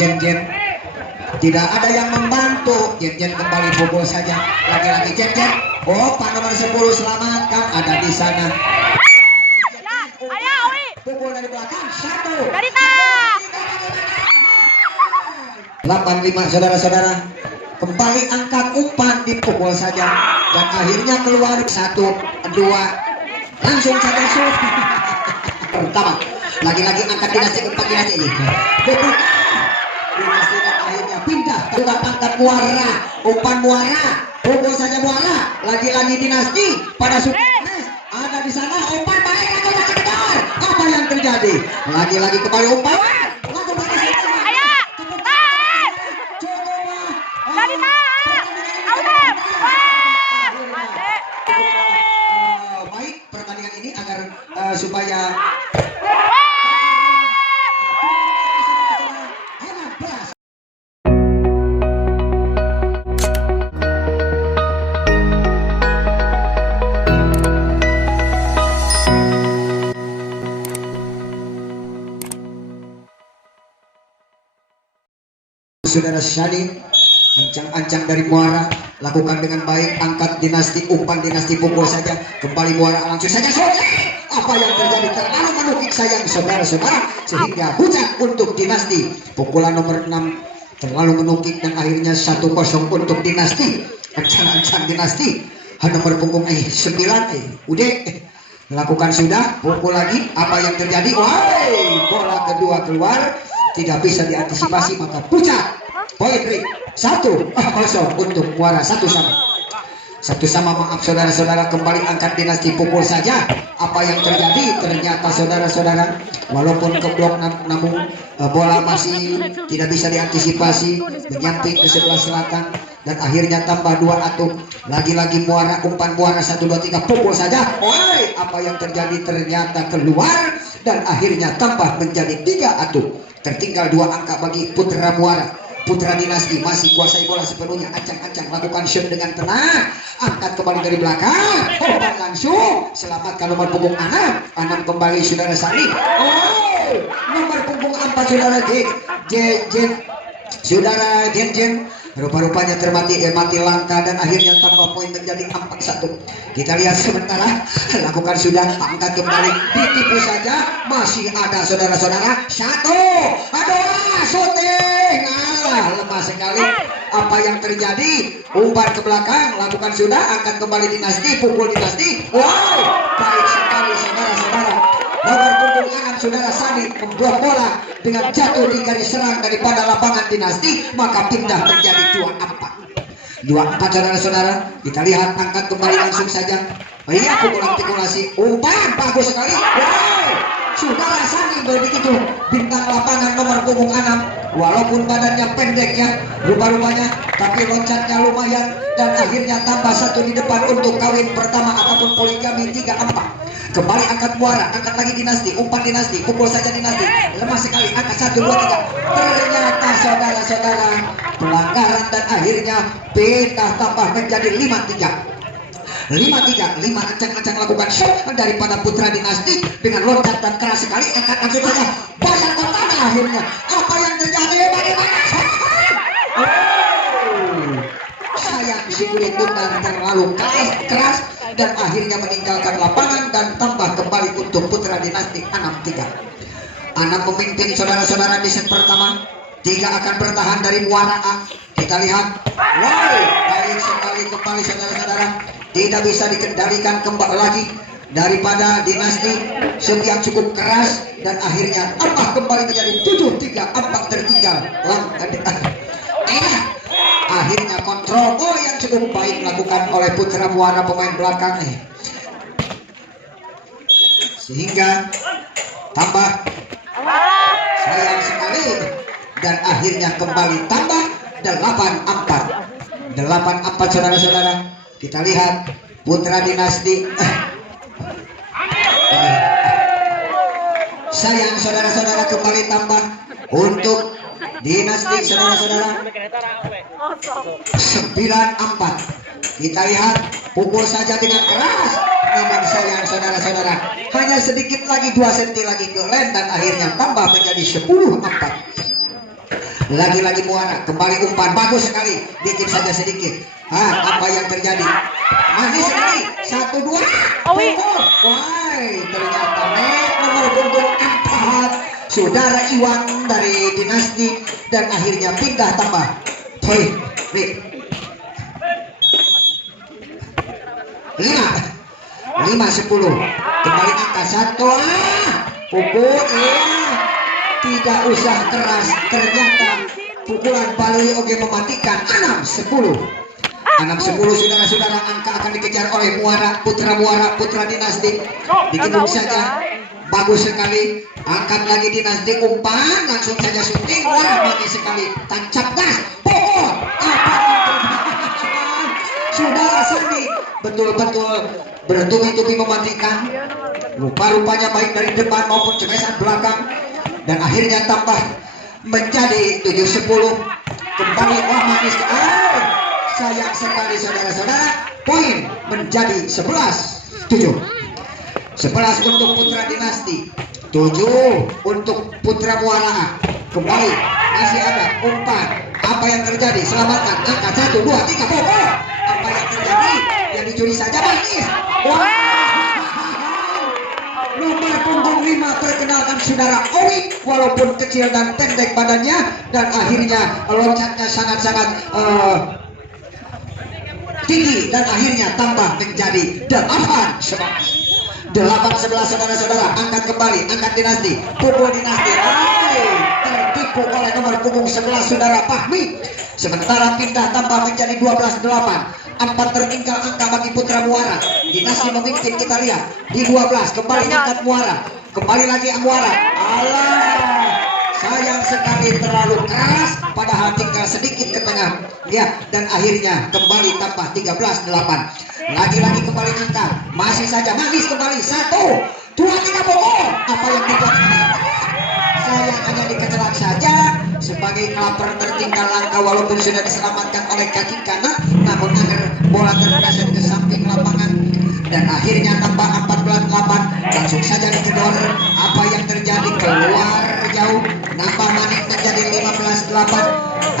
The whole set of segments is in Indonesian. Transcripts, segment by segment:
Jen tidak ada yang membantu. Jen kembali pukul saja. Lagi-lagi Jen. Oh, Pak nomor 10 selamatkan ada di sana. Ayo, Wi. Pukul dari belakang 1. Dari tengah. 85 saudara-saudara. Kembali angkat umpan dipukul saja dan akhirnya keluar 1, 2. Langsung saja shoot. Pertama. Lagi-lagi angkat dinasti keempat dinasti ini. Dinasti dan akhirnya pindah keluar angkat Muara. Umpan Muara. Pukul saja Muara. Lagi-lagi dinasti pada Sukses. Ada di sana umpan baik atau tidak keluar. Apa yang terjadi? Lagi-lagi kembali umpan. Langsung pakai Ayo. Dari tengah. Audem. Baik pertandingan ini agar supaya Saudara Shani, ancang-ancang dari Muara lakukan dengan baik, angkat dinasti, umpan dinasti, pukul saja kembali Muara langsung saja shoot. Apa yang terjadi? Terlalu menukik sayang saudara-saudara sehingga hujan untuk dinasti. Pukulan nomor 6 terlalu menukik dan akhirnya 1-0 untuk dinasti. Ancang-ancang dinasti nomor punggung 9 udah lakukan sudah, pukul lagi. Apa yang terjadi? Wah, bola kedua keluar, tidak bisa diantisipasi maka pucat. Poin break 1-0 untuk Muara. 1-1 maaf saudara-saudara. Kembali angkat dinasti, pukul saja. Apa yang terjadi? Ternyata saudara-saudara walaupun keblok namun bola masih tidak bisa diantisipasi, menyamping ke sebelah selatan dan akhirnya tambah 2-1. Lagi-lagi Muara, umpan Muara 1, 2, 3, pukul saja. Oi, apa yang terjadi? Ternyata keluar dan akhirnya tambah menjadi 3-1. Tertinggal 2 angka bagi Putra Muara. Putra dinasti masih kuasai bola sepenuhnya. Ancang-ancang lakukan shoot dengan tenang, angkat kembali dari belakang, umpan langsung, selamatkan nomor punggung 6 kembali saudara Sani. Oh, nomor punggung 4 saudara Jen rupa-rupanya mati langka dan akhirnya tambah poin menjadi 4-1. Kita lihat sementara, lakukan sudah, angkat kembali, ditipu saja, masih ada saudara-saudara. 1, 2, shooting, lemah sekali. Apa yang terjadi? Umpan ke belakang, lakukan sudah, angkat kembali dinasti, pukul dinasti. Wow, baik sekali saudara-saudara. Nomor punggung 6 saudara Sani memblok bola dengan jatuh di garis serang daripada lapangan dinasti, maka pindah menjadi 2-4 saudara-saudara. Kita lihat, angkat kembali langsung saja. Iya, pukulan tikulasi, umpan bagus sekali. Wow, saudara Sani begitu bintang lapangan nomor punggung 6, walaupun badannya pendek ya rupa-rupanya, tapi loncatnya lumayan dan akhirnya tambah 1 di depan untuk kawin pertama ataupun poligami 3-4. Kembali angkat Muara, angkat lagi dinasti, umpan dinasti, pukul saja dinasti, lemah sekali, angkat 1, 2, 3. Ternyata saudara-saudara pelanggaran dan akhirnya pindah tambah menjadi 5-3. 5 ancang-ancang lakukan shot daripada Putra dinasti dengan loncatan keras sekali, angkat langsung saja, bayar total. Akhirnya apa yang terjadi? Bagaimana? Sayang si kulit tunggal terlalu keras dan akhirnya meninggalkan lapangan dan tambah kembali untuk Putra dinasti 6-3. Anak pemimpin saudara-saudara di set pertama. 3 akan bertahan dari Muara A. Kita lihat, wow, baik sekali kembali saudara-saudara. Tidak bisa dikendalikan kembali lagi daripada dinasti. Setiap cukup keras dan akhirnya tambah kembali menjadi 7-3. 4 tertinggal. Akhirnya kontrol bola yang cukup baik dilakukan oleh Putra Muara pemain belakang sehingga tambah sayang sekali dan akhirnya kembali tambah 8-4 saudara-saudara. Kita lihat Putra dinasti sayang saudara-saudara kembali tambah untuk dinasti saudara-saudara 9-4. Kita lihat, pukul saja dengan keras, namun sayang saudara-saudara hanya sedikit lagi 2 cm lagi ke lane dan akhirnya tambah menjadi 10-4. Lagi-lagi Muara kembali umpan bagus sekali, dikit saja sedikit. Apa yang terjadi? Manis sekali, 1-2 Owi. pukul. Wah, ternyata nomor punggung 4 saudara Iwan dari Dinasti, dan akhirnya pindah tambah. Hoi, Rik. 5-10 kembali angka 1. Pukul, tidak usah keras, ternyata pukulan Balui oke mematikan. 6-10 saudara-saudara, angka akan dikejar oleh Muara, Putra Muara, Putra Dinasti. Digendung saja, bagus sekali, angkat lagi Dinasti, umpan langsung saja syuting. Wah, bagus sekali, tancap gas, pukul. Apa itu? Saudara Sandi betul-betul bertubi-tubi mematikan. Rupa-rupanya baik dari depan maupun cegesan belakang, dan akhirnya tambah menjadi 7-10 kembali. Wah, manis. Sayang sekali saudara-saudara, poin menjadi 11-7. 11 untuk Putra Dinasti, 7 untuk Putra Muara. Kembali masih ada umpan. Apa yang terjadi? Selamatkan, angkat 1, 2, 3 pukul. Apa yang terjadi? Yang dicuri saja manis. Wah, nomor punggung 5 perkenalkan saudara Owi, walaupun kecil dan pendek badannya, dan akhirnya loncatnya sangat-sangat tinggi, dan akhirnya tambah menjadi 8-11 saudara-saudara. Angkat kembali, angkat Dinasti, pukul Dinasti. Tertipu oleh nomor punggung 11 saudara Fahmi. Sementara pindah tambah menjadi 12-8. 4 tertinggal angka bagi Putra Muara. Dinasti memimpin, kita lihat di 12. Kembali angkat Muara, kembali lagi Muara. Alah, sayang sekali, terlalu keras, padahal tinggal sedikit ke tengah ya, dan akhirnya kembali tambah 13-8. Lagi-lagi kembali angkat, masih saja manis kembali. 1, 2, 3 pukul. Apa yang dibuat ini? Sayang, hanya dikecelak saja. Sebagai kelapar tertinggal langkah, walaupun sudah diselamatkan oleh kaki kanan, namun agar bola terpeleset ke samping lapangan, dan akhirnya tambah 14-8. Langsung saja dikedor. Apa yang terjadi? Keluar jauh, nambah manik menjadi 15-8.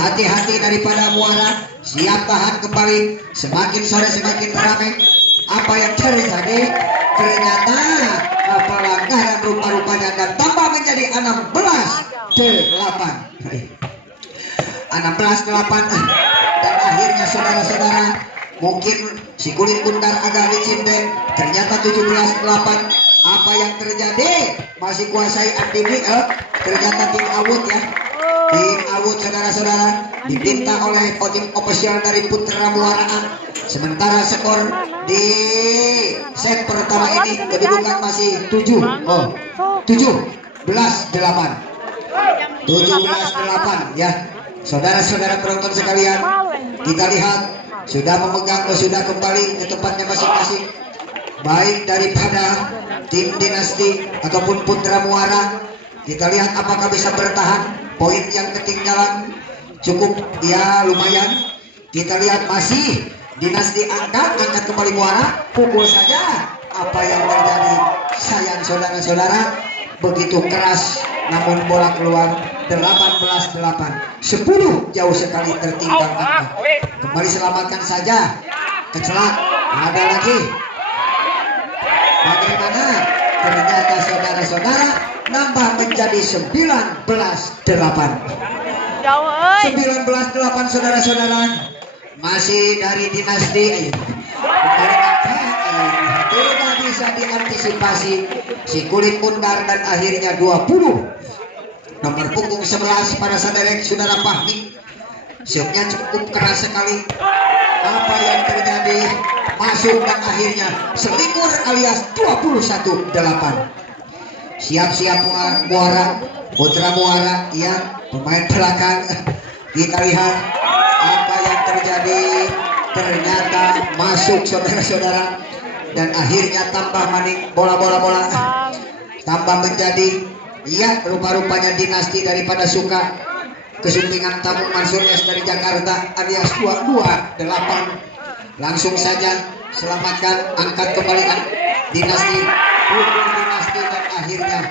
Hati-hati daripada Muara, siap tahan kembali. Semakin sore semakin ramai. Apa yang terjadi? Ternyata pelanggaran rupa-rupanya, dan tambah menjadi 16-8. 16-8. Dan akhirnya saudara-saudara, mungkin si kulit bundar agak licin deh. Ternyata 17-8. Apa yang terjadi? Masih kuasai Andini. Ternyata tim Awut ya. Tim Awut saudara-saudara dipinta oleh tim official dari Putra Muaraan. Sementara skor di set pertama ini kedudukan masih 17-8 ya. Saudara-saudara penonton sekalian, kita lihat sudah memegang, sudah kembali ke tempatnya masing-masing, baik daripada tim Dinasti ataupun Putra Muara. Kita lihat apakah bisa bertahan. Poin yang ketinggalan cukup ya, lumayan. Kita lihat masih Dinasti angkat kembali Muara, pukul saja. Apa yang terjadi? Sayang saudara-saudara, begitu keras, namun bola keluar. 18-8. 10 jauh sekali tertinggal angka. Kembali selamatkan saja. Kecelak, ada lagi. Bagaimana? Ternyata saudara-saudara nambah menjadi 19-8. 19-8 saudara-saudara. Masih dari Dinasti. Tidak bisa diantisipasi si kulit bundar, dan akhirnya 20. Nomor punggung 11 para saudara Fahmi. Siapnya cukup keras sekali. Apa yang terjadi? Masuk, dan akhirnya selingkur alias 21-8. Siap-siap Muara, Putra Muara ya, pemain belakang. Kita lihat apa yang terjadi. Ternyata masuk saudara-saudara, dan akhirnya tambah maning bola tambah menjadi ya, rupa-rupanya Dinasti daripada suka kesumbingan tamu Mansur S dari Jakarta alias 22-8. Langsung saja selamatkan, angkat kembali Dinasti, dan akhirnya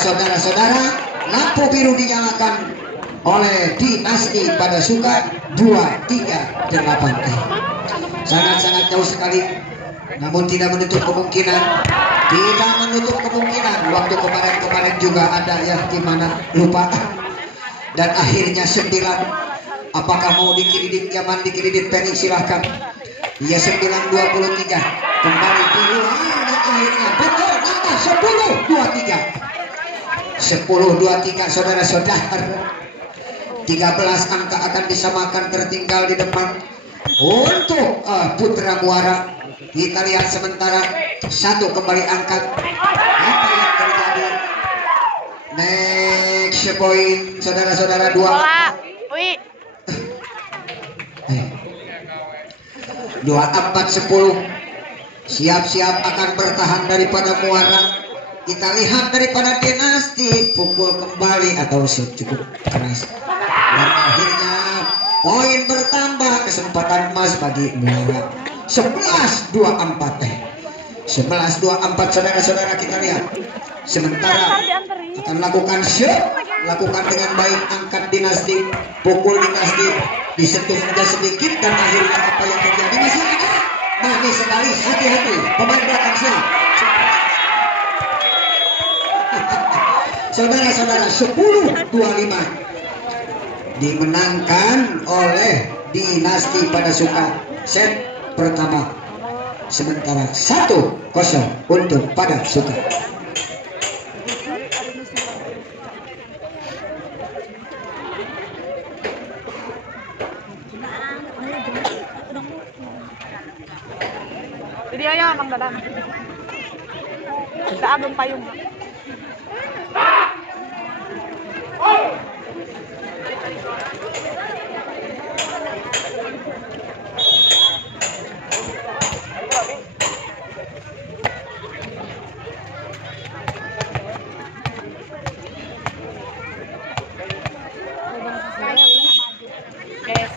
saudara-saudara, lampu biru dinyalakan oleh Dinasti pada suka 238. Sangat-sangat jauh sekali, namun tidak menutup kemungkinan, waktu kemarin juga ada ya gimana lupa. Dan akhirnya 9. Apakah mau dikredit Yaman, dikredit Penny, silahkan. Ya 9-23 kembali di luar dan akhirnya betul nambah 10-23 saudara-saudara. 13 angka akan disamakan, tertinggal di depan untuk Putra Muara. Kita lihat sementara 1 kembali angkat. Apa yang terjadi? Next point saudara-saudara 2. Wih. 24-10. Siap-siap akan bertahan daripada Muara. Kita lihat daripada Dinasti, pukul kembali atau cukup keras. Dan akhirnya poin bertambah, kesempatan emas bagi Muara. 11-24. 11-24 saudara-saudara, kita lihat. Sementara akan lakukan dengan baik, angkat Dinasti, pukul Dinasti, disentuh saja sedikit dan akhirnya apa yang terjadi? Masih ada, manis sekali, hati-hati pemain belakang sini. Saudara-saudara, 10-25 dimenangkan oleh Dinasti pada suka set pertama. Sementara 1-0 untuk pada suka. Jadi ayo Kang Dadang. Kita ageng payung.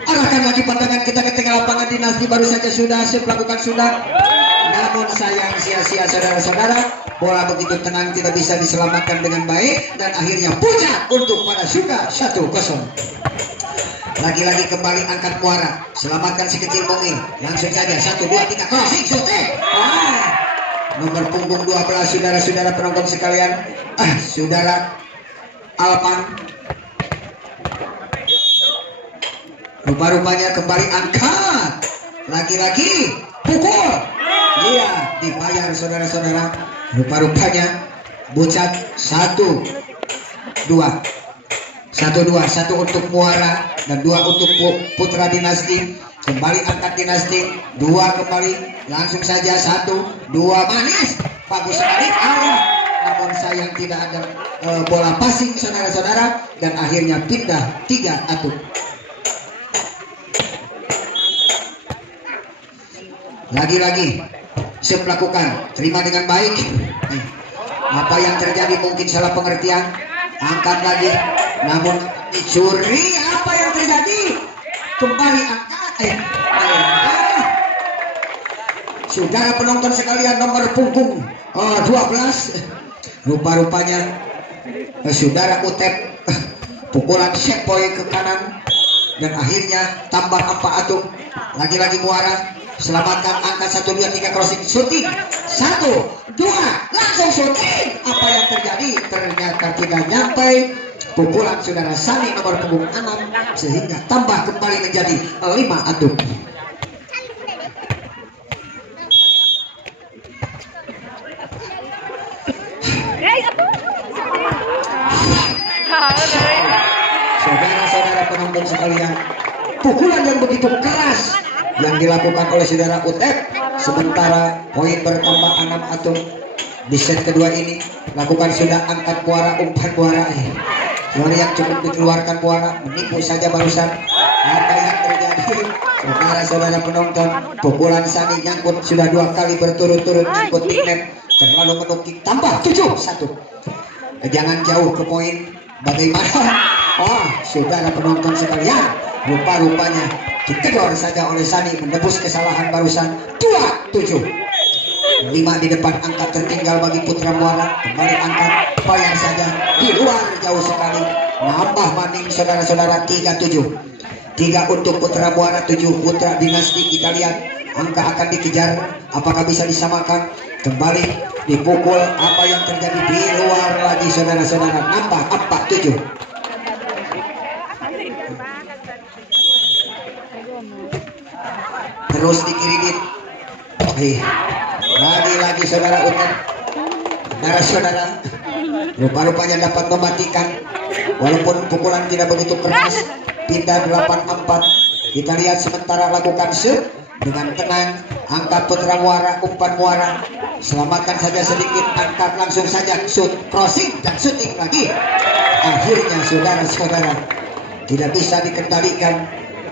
Arahkan lagi pandangan kita ke tengah lapangan. Dinasti baru saja sudah melakukan namun sayang sia-sia saudara-saudara, bola begitu tenang tidak bisa diselamatkan dengan baik dan akhirnya pucat untuk pada suka 1-0. Lagi-lagi kembali angkat Muara, selamatkan sekecil mungkin, langsung saja 1-2-3 crossing shooting. Nomor punggung 12 saudara-saudara penonton sekalian, saudara Alpan. Rupa-rupanya kembali angkat, lagi-lagi pukul. Iya, dibayar saudara-saudara. Rupa-rupanya bucat 1-2, 1 untuk Muara dan 2 untuk Putra Dinasti. Kembali angkat Dinasti, 2 kembali, langsung saja 1-2 manis, bagus sekali. Namun sayang tidak ada bola passing saudara-saudara dan akhirnya pindah 3-1. Lagi-lagi Sip lakukan, terima dengan baik. Apa yang terjadi mungkin salah pengertian. Angkat lagi, namun dicuri. Apa yang terjadi? Kembali angkat. Saudara penonton sekalian, nomor punggung 12. Rupa-rupanya saudara Utep pukulan set point ke kanan dan akhirnya tambah 4-1. Lagi-lagi Muara. Selamatkan angka 1-2-3 crossing shooting 1-2 langsung shooting. Apa yang terjadi? Ternyata tidak nyampe. Pukulan saudara Sani nomor punggung 6 sehingga tambah kembali menjadi 5-1. Saudara-saudara penonton sekalian, pukulan yang begitu keras yang dilakukan oleh saudara Utep, sementara poin bertambah 6-1 di set kedua ini. Lakukan sudah angkat Muara, umpan Muara, suara yang cukup dikeluarkan Muara, menipu saja barusan. Apa yang terjadi? Saudara-saudara penonton, pukulan Sani nyangkut sudah 2 kali berturut-turut nyangkut di net, terlalu menukik, tambah 7-1. Jangan jauh ke poin. Bagaimana? Saudara penonton sekalian, rupa-rupanya ditegur saja oleh Sani, menebus kesalahan barusan. 2-7, 5 di depan, angka tertinggal bagi Putra Muara. Kembali angkat, bayar saja di luar jauh sekali. nambah maning saudara-saudara 37. 3 untuk Putra Muara, 7 Putra Dinasti. Kita lihat angka akan dikejar, apakah bisa disamakan. Kembali dipukul, apa yang terjadi di luar lagi saudara-saudara, nambah 47. Terus dikiridit. Lagi-lagi saudara Utan, saudara-saudara, rupa-rupanya dapat mematikan walaupun pukulan tidak begitu keras. Pindah 84. Kita lihat sementara lakukan shoot dengan tenang. Angkat Putra Muara, umpan Muara, selamatkan saja sedikit, angkat langsung saja shoot, crossing dan shooting lagi. Akhirnya saudara-saudara tidak bisa dikendalikan,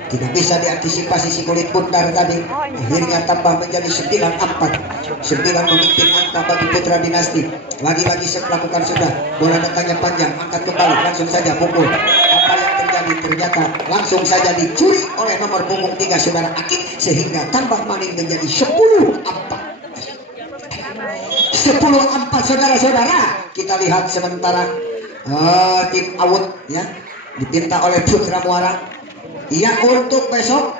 tidak bisa diantisipasi si kulit bundar tadi. Akhirnya tambah menjadi 94. 9 memimpin angka bagi Putra Dinasti. Lagi-lagi set lakukan sudah, bola datangnya panjang, angkat kembali, langsung saja pukul. Apa yang terjadi? Ternyata langsung saja dicuri oleh nomor punggung 3 saudara Akid, sehingga tambah maning menjadi 10-4. 10-4 saudara-saudara. Kita lihat sementara tim out ya dipinta oleh Putra Muara. Ya, untuk besok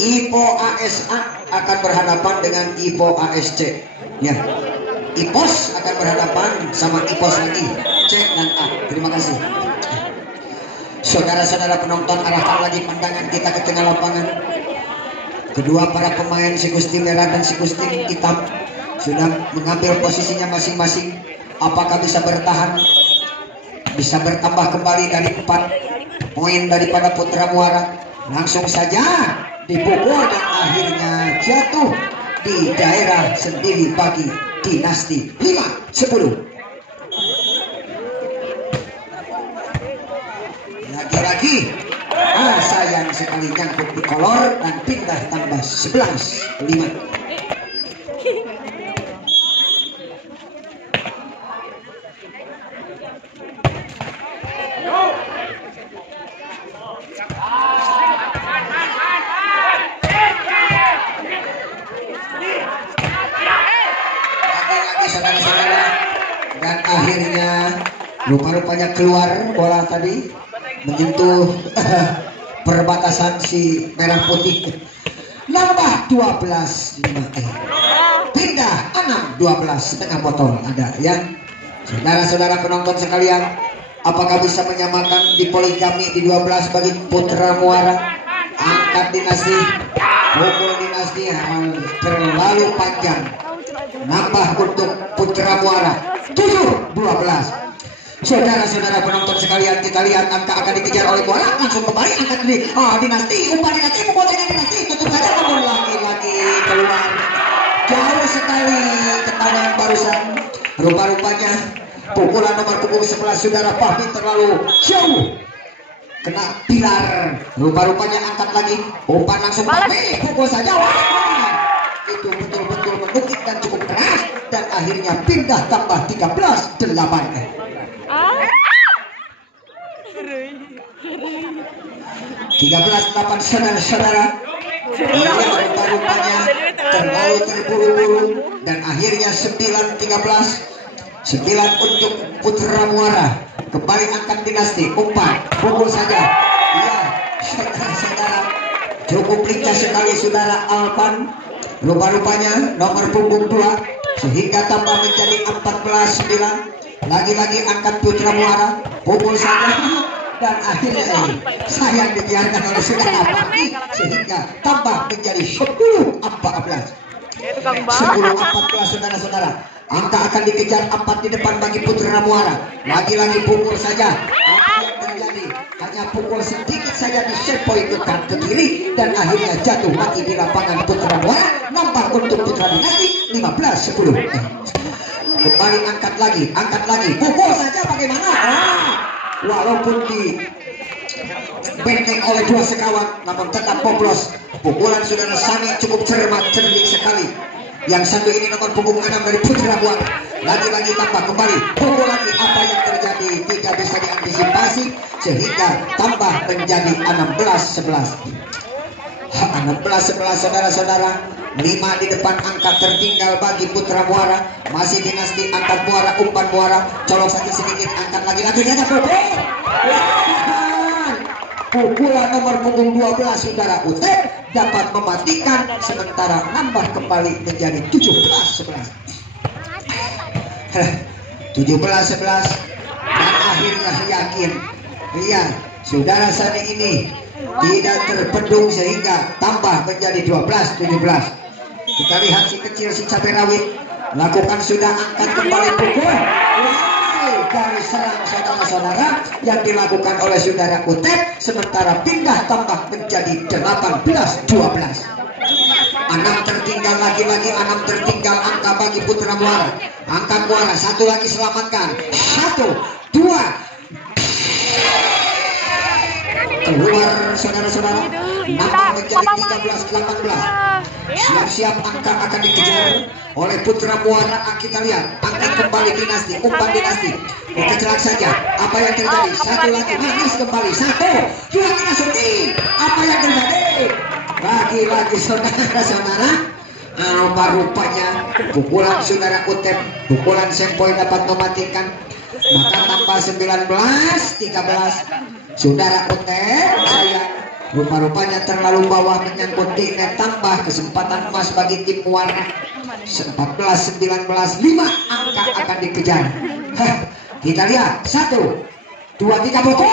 IPO ASA akan berhadapan dengan IPO ASC ya. IPOS akan berhadapan sama IPOS lagi, C dan A. Terima kasih saudara-saudara penonton. Arahkan lagi pandangan kita ke tengah lapangan. Kedua para pemain, si Gusti Merah dan si Gusti Hitam, sudah mengambil posisinya masing-masing. Apakah bisa bertahan, bisa bertambah kembali dari 4 poin daripada Putra Muara? Langsung saja dipukul dan akhirnya jatuh di daerah sendiri bagi Dinasti. 5-10. Lagi-lagi sayang sekali nyangkut di kolor dan pindah tambah 11-5. Saudara-saudara, dan akhirnya rupa-rupanya keluar bola tadi menyentuh perbatasan si merah putih. Nambah 12-5. Pindah 6-12, setengah botol ada ya. Saudara-saudara penonton sekalian, apakah bisa menyamakan di poligami di 12 bagi Putra Muara? Angkat Dinasti, pukul Dinasti terlalu panjang. Nambah untuk Putra Muara 7-12. Saudara-saudara penonton sekalian, kita lihat angka akan dikejar oleh bola, langsung kembali angkat di Dinasti, umpan Dinasti, pukulnya Dinasti, tutup saja, namun lagi-lagi keluar jauh sekali ketangan barusan. Rupa-rupanya pukulan nomor punggung 11 saudara Fahmi terlalu jauh, kena pilar. Rupa-rupanya angkat lagi, umpan langsung Fahmi, pukul saja. Itu betul-betul menukik dan cukup keras, dan akhirnya pindah tambah 13-8. 13-8 saudara-saudara. Rupa-rupanya terlalu terburu-buru, dan akhirnya 9-13. 9 untuk Putra Muara. Kembali angkat Dinasti, umpan, pukul saja. Ya, saudara-saudara, cukup lincah sekali saudara Alpan. Rupa-rupanya nomor punggung 2, sehingga tambah menjadi 14-9. Lagi-lagi angkat Putra Muara, pukul saja, dan akhirnya sayang dibiarkan oleh saudara Fahmi, sehingga tambah menjadi 10-14. 10-14 saudara-saudara. Angka akan dikejar 4 di depan bagi Putra Muara. Lagi-lagi pukul saja. Apa yang terjadi? Hanya pukul sedikit saja di sepoi ke kiri, dan akhirnya jatuh mati di lapangan Putra Muara. Nambah untuk Putra Dinasti 15-10. Kembali angkat lagi, pukul saja bagaimana? Walaupun di benteng oleh 2 sekawan, namun tetap boblos. Pukulan saudara Sani cukup cermat, cerdik sekali. Yang satu ini nomor punggung 6 dari Putra Muara. Lagi-lagi tambah kembali, pukul lagi. Apa yang terjadi tidak bisa diantisipasi, sehingga tambah menjadi 16-11. 16-11 saudara-saudara. 5 di depan angka tertinggal bagi Putra Muara. Masih dinasti angkat Muara, umpan Muara, colok saja sedikit, angkat lagi saja pukul. Pukulan nomor punggung 12 saudara Utet dapat mematikan, sementara nambah kembali menjadi 17-11. 17-11 dan akhirnya yakin, lihat saudara Sani ini tidak terpendung sehingga tambah menjadi 12-17. Kita lihat si kecil si cabai rawit lakukan sudah, angkat kembali pukul. Garis serang saudara-saudara yang dilakukan oleh saudara Utet, sementara pindah tambah menjadi 18-12. 6 tertinggal lagi-lagi, 6 tertinggal angka bagi Putra Muara. Angka Muara satu lagi selamatkan, 1, 2 keluar saudara-saudara, nambah menjadi 13-18. Siap-siap angka akan dikejar oleh Putra Muara. Kita lihat angkat kembali dinasti, umpan dinasti dikejar saja. Apa yang terjadi? Satu lagi manis kembali, 1, 2 3 syuting. Apa yang terjadi? Lagi-lagi saudara-saudara, rupa-rupanya pukulan saudara Utet, pukulan sempoi dapat mematikan, maka tambah 19-13. Saudara Utet sayang, rupa-rupanya terlalu bawah menyangkut di net, tambah kesempatan emas bagi tim Muara. 14-19, 5 angka akan dikejar. Kita lihat 1, 2 3 pukul.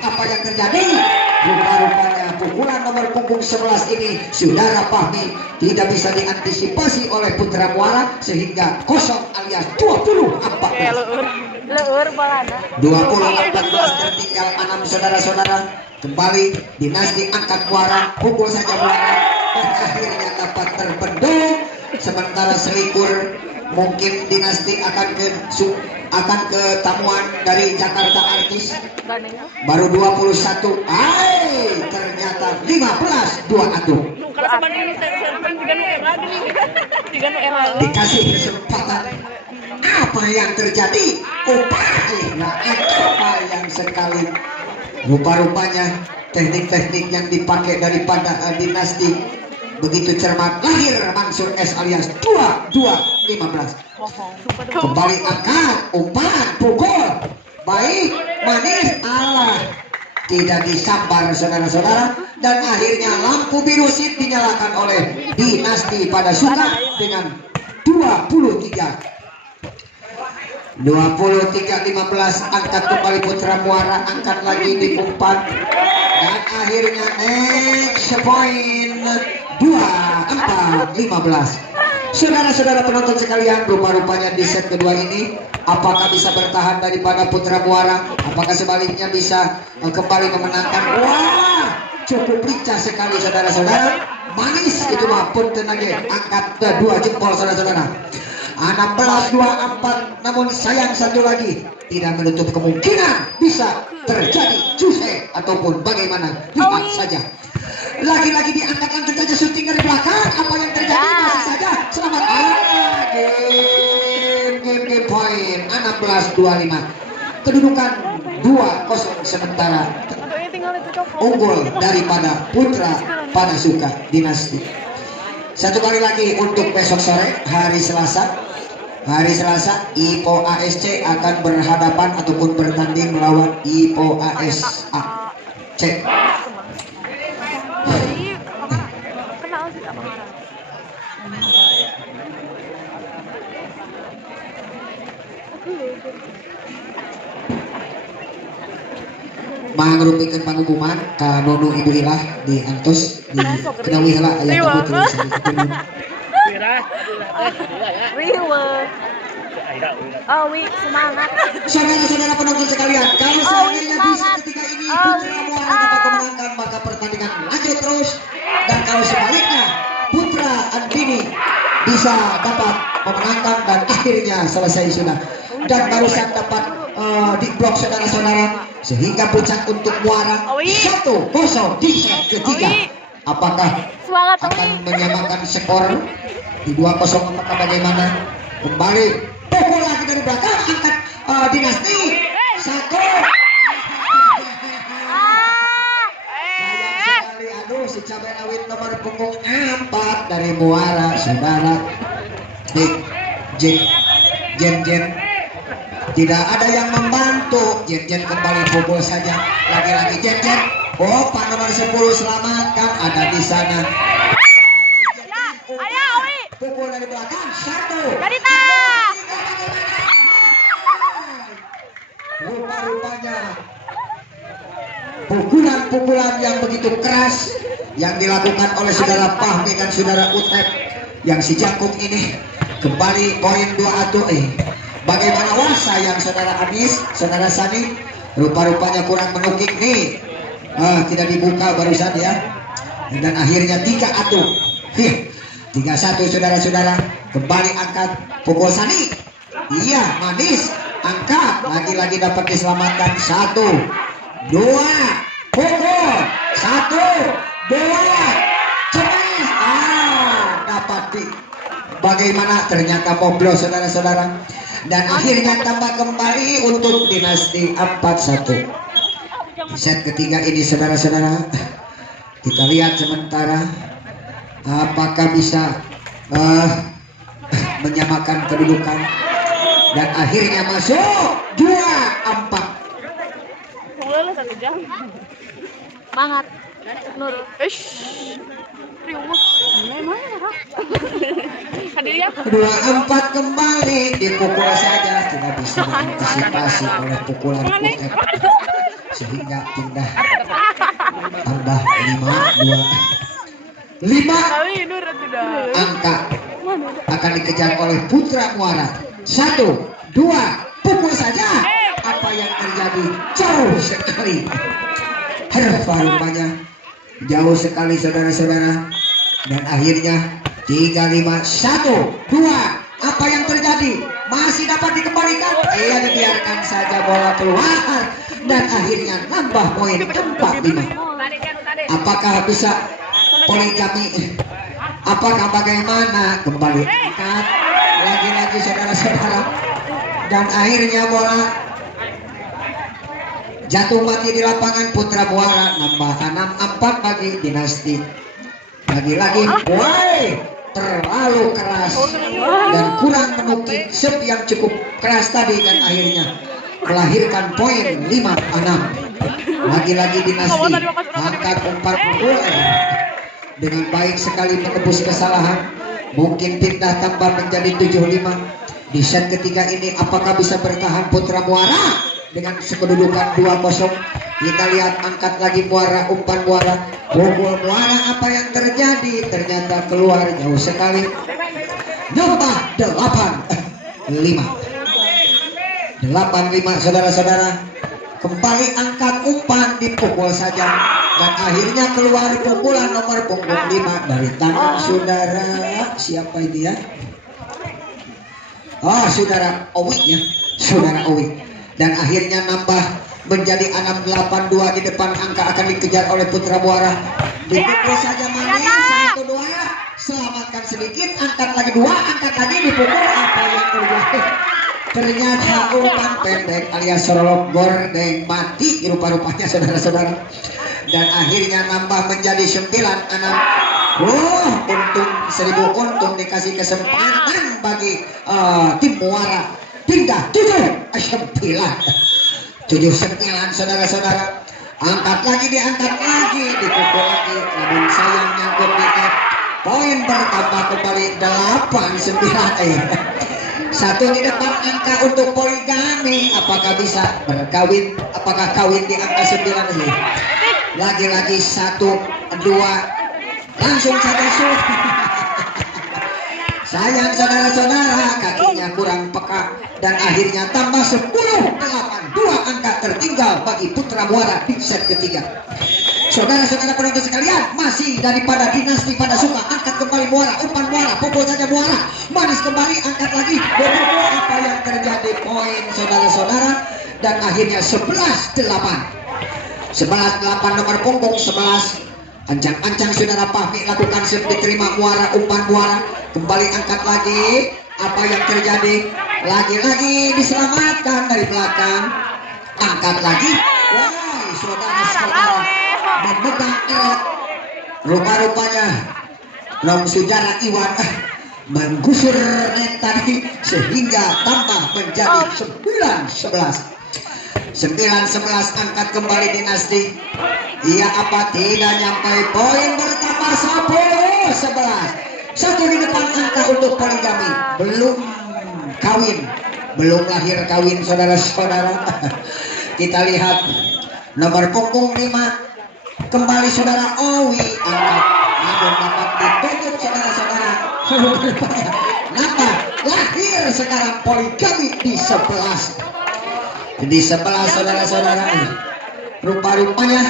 Apa yang terjadi? Rupa-rupanya pukulan nomor punggung 11 ini saudara Fahmi tidak bisa diantisipasi oleh Putra Muara sehingga kosong alias 20-14. 20-14 tertinggal 6 saudara-saudara. Kembali dinasti angkat Muara, pukul saja Muara dan akhirnya dapat terbendung. Sementara selikur mungkin dinasti akan ke tamuan dari Jakarta Artis. Baru 21, ternyata 15-21. Dikasih kesempatan. Apa yang terjadi? Apa yang sekali. Rupa-rupanya teknik-teknik yang dipakai daripada dinasti begitu cermat. Lahir Mansur S alias 22-15. Kembali angkat, umpan, pukul. Baik, manis, Allah. Tidak disabar saudara-saudara. Dan akhirnya lampu biru sip dinyalakan oleh dinasti pada suka dengan 23-15. Angkat kembali Putra Muara, angkat lagi di umpan dan akhirnya next point 24-15. Saudara-saudara penonton sekalian, rupa-rupanya di set kedua ini apakah bisa bertahan daripada Putra Muara, apakah sebaliknya bisa kembali memenangkan. Wah, cukup lincah sekali saudara-saudara, manis itu mah pun tenaga, angkat 2 jempol saudara-saudara. 16-24, namun sayang satu lagi tidak menutup kemungkinan bisa terjadi cuse ataupun bagaimana, lihat saja. Lagi-lagi diangkat-angkat saja syuting dari belakang. Apa yang terjadi? Masih saja selamat. Game point 16-25. Kedudukan 2-0 sementara unggul daripada Putra Panasuka dinasti. Satu kali lagi untuk besok sore hari Selasa. Hari Selasa IPO ASC akan berhadapan ataupun bertanding melawan IPO ASC. Mangrupikan pengumuman ka Nono Ibu Ilah di Antos di Kenawi heula aya tamu terus semangat. Saudara-saudara penonton sekalian, kalau seandainya bisa ketika ini Putra Muara dapat memenangkan, maka pertandingan lanjut terus, dan kalau sebaliknya Putra Andini bisa dapat memenangkan dan akhirnya selesai sudah, dan barusan dapat di blok saudara-saudara sehingga puncak untuk Muara 1-0 di set ketiga. Apakah akan menyamakan skor di 2-0 apakah bagaimana? Kembali pukul lagi dari belakang, angkat dinasti 1. Sayang sekali Aduh, si cabai rawit nomor punggung 4 dari Muara, saudara. Jen. Tidak ada yang membantu. Jen kembali pukul saja. Lagi-lagi Jen. Oh, Pak nomor 10 selamatkan ada di sana. Ya, ayo Owi. Pukul dari belakang 1. Jadi tak. Rupa-rupanya pukulan-pukulan yang begitu keras yang dilakukan oleh saudara Fahmi dan saudara Utep yang si Jakub ini kembali poin 2 bagaimana wasa yang saudara Adis, saudara Sani rupa-rupanya kurang menukik nih, tidak dibuka barusan ya, dan akhirnya 3-1 saudara-saudara. Kembali angkat pukul Sani, iya manis, angkat lagi-lagi dapat diselamatkan. 1, 2, pukul 1, 2, cemas, dapat di bagaimana ternyata boblos saudara-saudara, dan akhirnya tambah kembali untuk dinasti 4-1. Set ketiga ini saudara-saudara, kita lihat sementara apakah bisa menyamakan kedudukan, dan akhirnya masuk 2-4. Boleh 1 jam. Semangat. Nur. Riuh. Memang ya. Hadir ya. 2-4 kembali dipukul saja, tidak bisa diantisipasi oleh pukulan Utep sehingga pindah tambah 5 Tapi Nur sudah. angka akan dikejar oleh Putra Muara. 1, 2, pukul saja. Apa yang terjadi? Jauh sekali. Rupanya jauh sekali saudara-saudara, dan akhirnya 3-5, 1, 2. Apa yang terjadi? Masih dapat dikembalikan? Iya, dibiarkan saja bola keluar, dan akhirnya nambah poin 4-5. Apakah bisa poligami? Apakah bagaimana? Kembali angkat lagi-lagi saudara-saudara, dan akhirnya bola jatuh mati di lapangan. Putra Muara nambah 6-4 bagi dinasti. Lagi-lagi terlalu keras dan kurang menukik sep yang cukup keras tadi, dan akhirnya melahirkan poin 5-6. Lagi-lagi dinasti angkat 40 dengan baik sekali menebus kesalahan, mungkin pindah tambah menjadi 7-5 di set ketiga ini. Apakah bisa bertahan Putra Muara dengan kedudukan 2-0? Kita lihat, angkat lagi Muara, umpan Muara, pukul Muara. Apa yang terjadi? Ternyata keluar jauh sekali. Nambah 8-5 saudara-saudara. Kembali angkat umpan, dipukul saja, dan akhirnya keluar pukulan nomor punggung 5 dari tangan saudara siapa ini ya? Saudara Owi ya, saudara Owi. Dan akhirnya nambah menjadi 6-8-2 di depan angka akan dikejar oleh Putra Muara. Dipukul saja manis, 1-2, selamatkan sedikit, angkat lagi 2, angkat lagi, dipukul. Apa yang terjadi? Ternyata umpan pendek alias sorolok gordeng mati rupa-rupanya saudara-saudara, dan akhirnya nambah menjadi 9-6. Untung 1000 untung dikasih kesempatan bagi tim Muara pindah 7-9 saudara-saudara. Angkat lagi, diangkat lagi, dipukul lagi, namun sayang nyangkut di net. Poin bertambah kembali 8-9. Satu di depan angka untuk poligami. Apakah bisa berkawin? Apakah kawin di angka 9 ini? Lagi-lagi 1, 2, langsung saja sulit. Sayang saudara-saudara, kakinya kurang peka, dan akhirnya tambah 10-8. 2 angka tertinggal bagi Putra Muara di set ketiga. Saudara-saudara penonton sekalian, masih daripada dinasti pada suka, angkat kembali Muara, umpan Muara, pukul saja Muara, manis kembali, angkat lagi, apa yang terjadi? Poin saudara-saudara, dan akhirnya 11-8. 11-8 nomor punggung 11. Ancang-ancang saudara Fahmi lakukan set, diterima Muara, umpan Muara, kembali angkat lagi. Apa yang terjadi? Lagi-lagi diselamatkan dari belakang, angkat lagi. Wah, saudara-saudara memegang erat rupa-rupanya Long Sujara Iwan menggusur net tadi sehingga tambah menjadi 9-11. 9-11 angkat kembali dinasti. Iya apa tidak nyampe poin bertambah 10-11. Satu di depan angka untuk poligami. Belum kawin, belum lahir kawin saudara-saudara. Kita lihat nomor punggung 5 kembali saudara Owi angkat, namun dapat ditutup saudara-saudara. Nambah lahir sekarang poligami di 11. Di 11 saudara-saudara. Rupa-rupanya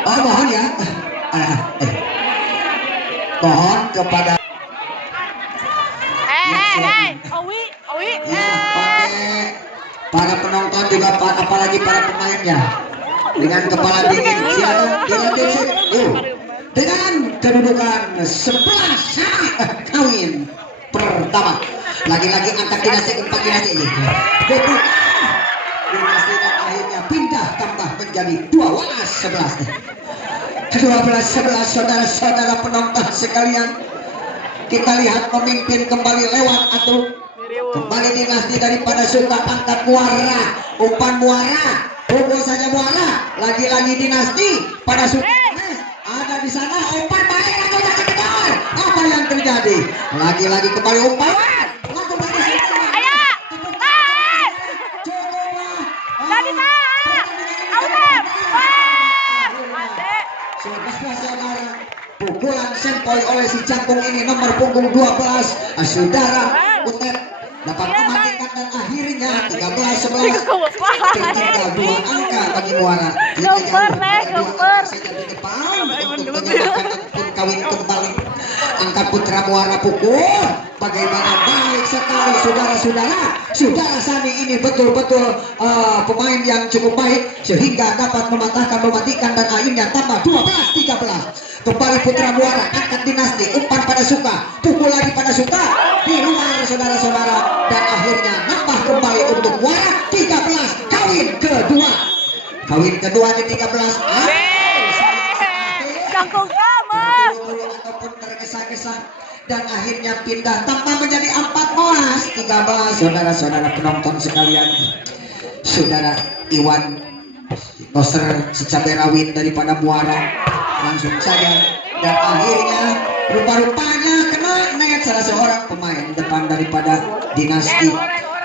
oh mohon ya, mohon kepada Owi ya, pakai para penonton juga apalagi para pemainnya dengan kepala dingin silakan dilanjutkan dengan kedudukan 11 kawin pertama. Lagi-lagi angkat dinasti keempat dinasti ini. Dinasti dan akhirnya pindah tambah menjadi 12-11. 12-11 saudara-saudara penonton sekalian. Kita lihat pemimpin kembali lewat atau kembali dinasti daripada suka angkat muara, umpan muara, pukul saja muara. Lagi-lagi dinasti pada suka ada di sana umpan baik atau jangan keluar. Apa yang terjadi? Lagi-lagi kembali umpan. Pukulan sempoi oleh si Jangkung ini nomor punggung 12 saudara Butet dapat mematikan dan akhirnya 13-11 tertinggal 2 angka bagi Muara. Gemper saja di depan untuk menyelamatkan pun kawin kembali. Angkat putra Muara pukul bagaimana baik sekali saudara-saudara. Saudara Sani ini betul-betul pemain yang cukup baik sehingga dapat mematikan dan akhirnya tambah 12-13. Kembali putra Muara angkat dinasti, umpan pada suka, pukul lagi pada suka di luar saudara-saudara dan akhirnya nambah kembali untuk Muara 13 kawin kedua di 13. Jangkung kamu ataupun tergesa-gesa dan akhirnya pindah tambah menjadi 14-13 saudara-saudara penonton sekalian. Saudara Iwan poster secabai rawit daripada Muara langsung saja dan akhirnya rupa-rupanya kena net salah seorang pemain depan daripada dinasti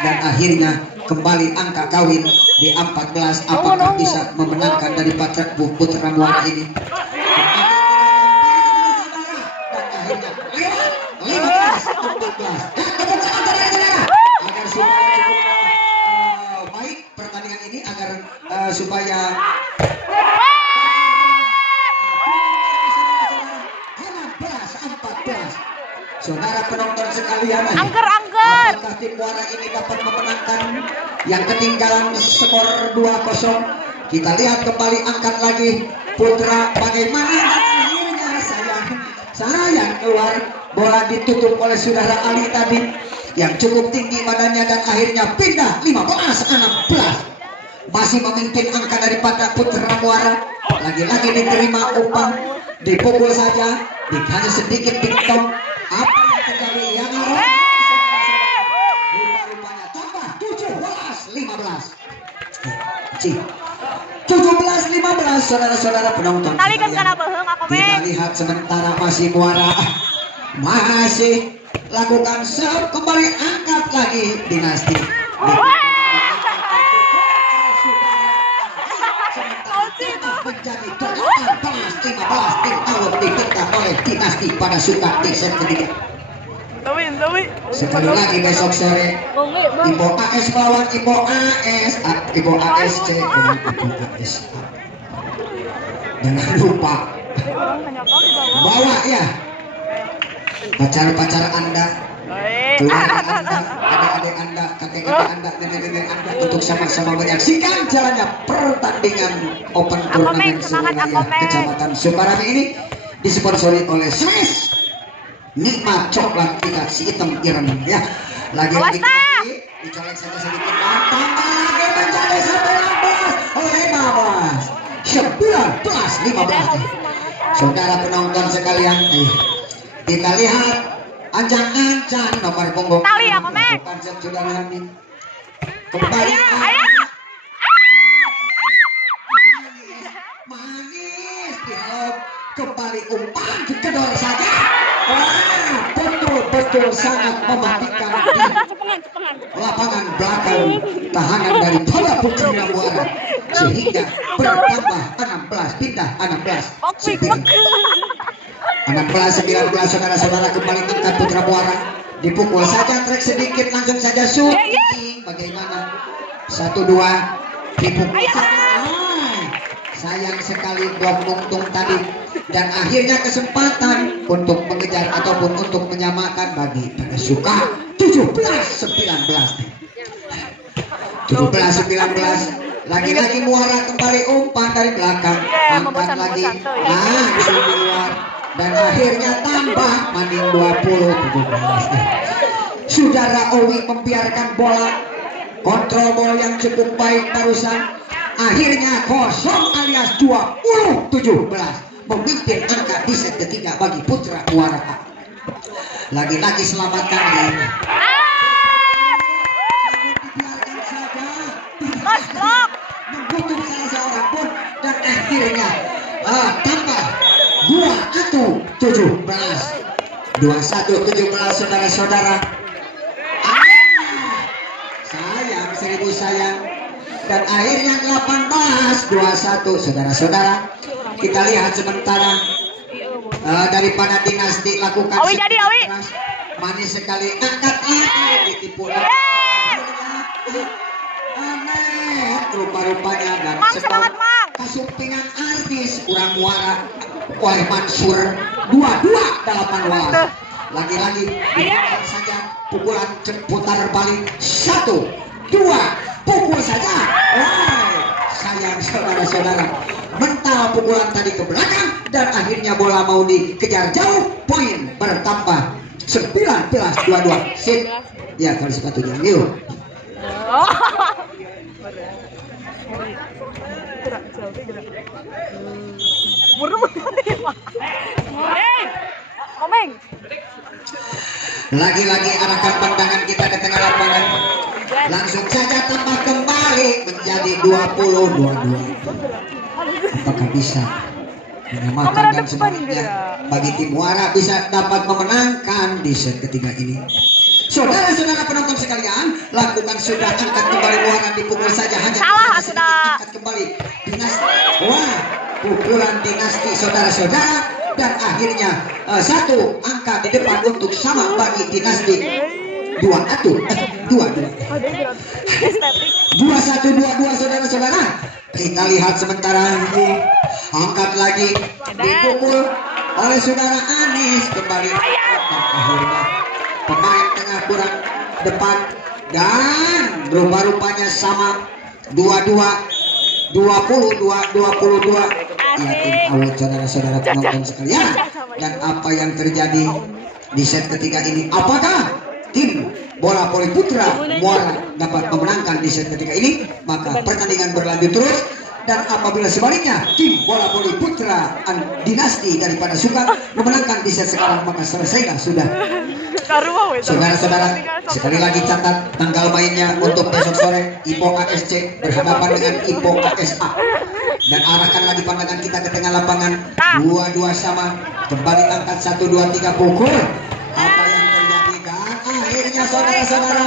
dan akhirnya kembali angka kawin di 14. Apakah bisa memenangkan dari putra Muara ini? Dan akhirnya 15-14 agar supaya baik pertandingan ini agar supaya saudara penonton sekalian, apakah tim Muara ini dapat memenangkan yang ketinggalan skor 2-0? Kita lihat kembali angkat lagi putra bagaimana akhirnya sayang keluar bola ditutup oleh saudara Ali tadi yang cukup tinggi badannya dan akhirnya pindah 15-16 masih memimpin angka daripada putra Muara. Lagi-lagi diterima umpan dipukul saja hanya sedikit diketong. Apa yang terjadi yang rupanya tambah 17-15 saudara-saudara penonton. Kita lihat sementara masih Muara masih lakukan serve kembali angkat lagi dinasti. Menjadi 18-15 tim tahun dipecah oleh dinasti pada suka di set ketiga. Sekali lagi besok sore Ibo AS melawan Ibo AS, Ibo ASC dengan Ibo AS. Jangan lupa bawa ya pacar-pacar Anda, keluarga Anda, adik-adik Anda, kakek-kakek Anda, nenek-nenek Anda untuk sama-sama menyaksikan jalannya pertandingan Open Turnamen sewilayah Kecamatan Sukarami ini disponsori oleh Swiss Nikmat Coklat Kita si hitam ireng ya. Lagi-lagi dicolek saja sedikit dan tambah lagi menjadi 19 saudara penonton sekalian, kita lihat ancang-ancang nomor punggung Tali ya, Komeng. konsep saudara ini kembali manis dialog kembali umpan kedor saja. Wah, betul-betul sangat mematikan di lapangan belakang tahanan dari Pala Putri Muara sehingga bertambah 16 pindah 16 19 saudara-saudara kembali angkat Putra Muara dipukul saja trek sedikit langsung saja shooting bagaimana 1-2 dipukul sayang sekali blok untung tadi dan akhirnya kesempatan untuk mengejar ataupun untuk menyamakan bagi pada Suka 17-19 lagi-lagi Muara kembali umpan dari belakang angkat lagi langsung di luar dan akhirnya tambah maning 20-17. Saudara Owi membiarkan bola kontrol bola yang cukup baik barusan akhirnya kosong alias 20-17 memimpin angka di set ketiga bagi Putra Muara. Lagi-lagi selamatkan diri. Dibiarkan saja membutuhkan salah seorang pun dan akhirnya tambah 21-17 saudara-saudara. Sayang 1000 sayang dan akhirnya 18-21 saudara-saudara. Kita lihat sementara daripada Dinasti lakukan Awi jadi Awi manis sekali angkat lagi ditipu aneh rupa-rupanya dan semangat Mang kasumpingan artis kurang Muara oleh Mansur 22-8 walas lagi-lagi diputar saja pukulan putar balik 1-2 pukul saja sayang saudara-saudara mental pukulan tadi ke belakang dan akhirnya bola mau dikejar jauh poin bertambah 19-22 sit ya kalau sepatunya yuk lagi-lagi arahkan pandangan kita ke tengah lapangan langsung saja tambah kembali menjadi 20-22 apakah bisa menyamakan dan sebaliknya bagi tim Muara bisa dapat memenangkan di set ketiga ini. Saudara-saudara penonton sekalian, lakukan sudah angkat kembali Muara dipukul saja hanya angkat kembali Dinasti. Wah, pukulan Dinasti saudara-saudara dan akhirnya satu angka di depan untuk sama bagi Dinasti 21-22 saudara-saudara. Kita lihat sementara ini angkat lagi dipukul oleh saudara Anis kembali akhirnya pemain tengah kurang depan dan rupa-rupanya sama 22 ya tim awet saudara-saudara penonton sekalian dan apa yang terjadi di set ketiga ini apakah tim bola voli putra Muara dapat memenangkan di set ketiga ini maka pertandingan berlanjut terus dan apabila sebaliknya tim bola voli putra Dinasti daripada Suka memenangkan di set sekarang maka selesailah sudah. Saudara-saudara sekali lagi catat tanggal mainnya untuk besok sore Ipo ASC berhadapan dengan Ipo ASA dan arahkan lagi pandangan kita ke tengah lapangan 2-2 sama kembali angkat 1-2-3 pukul apa yang terjadi dan akhirnya saudara-saudara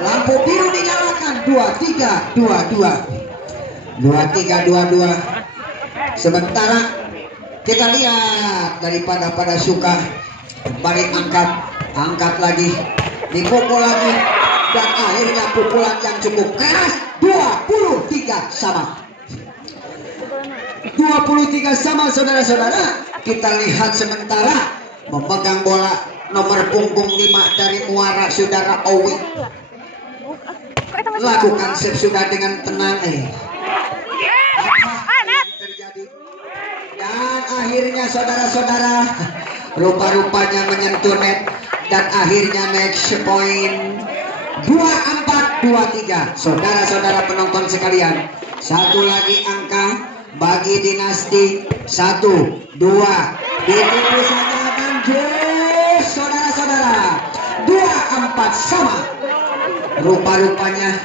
lampu biru dinyalakan 23-22 sementara kita lihat daripada pada Suka kembali angkat lagi dipukul lagi dan akhirnya pukulan yang cukup keras 23 sama saudara-saudara. Kita lihat sementara memegang bola nomor punggung 5 dari Muara saudara Owi lakukan save sudah dengan tenang terjadi dan akhirnya saudara-saudara rupa-rupanya menyentuh net dan akhirnya match point 24-22 2-3. Saudara-saudara penonton sekalian, satu lagi angka bagi dinasti 1, 2 ditipu saja dan jus saudara-saudara 2-4 sama. Rupa-rupanya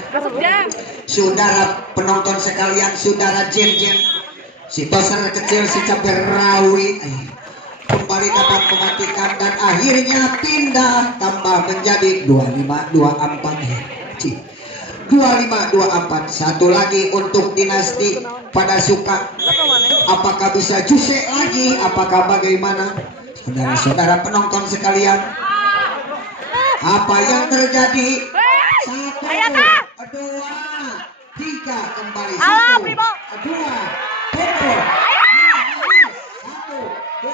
saudara penonton sekalian, saudara Jen si toser kecil si cabai rawit kembali dapat mematikan dan akhirnya pindah tambah menjadi 25-24. 25-24. Satu lagi untuk dinasti pada suka. Apakah bisa jusek lagi? Apakah bagaimana? Saudara-saudara penonton sekalian, apa yang terjadi? 1, 2, 3 kembali. 1, 2, 3. 1, 2,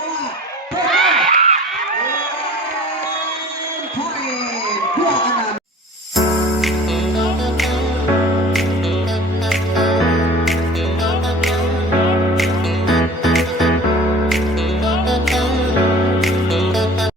3.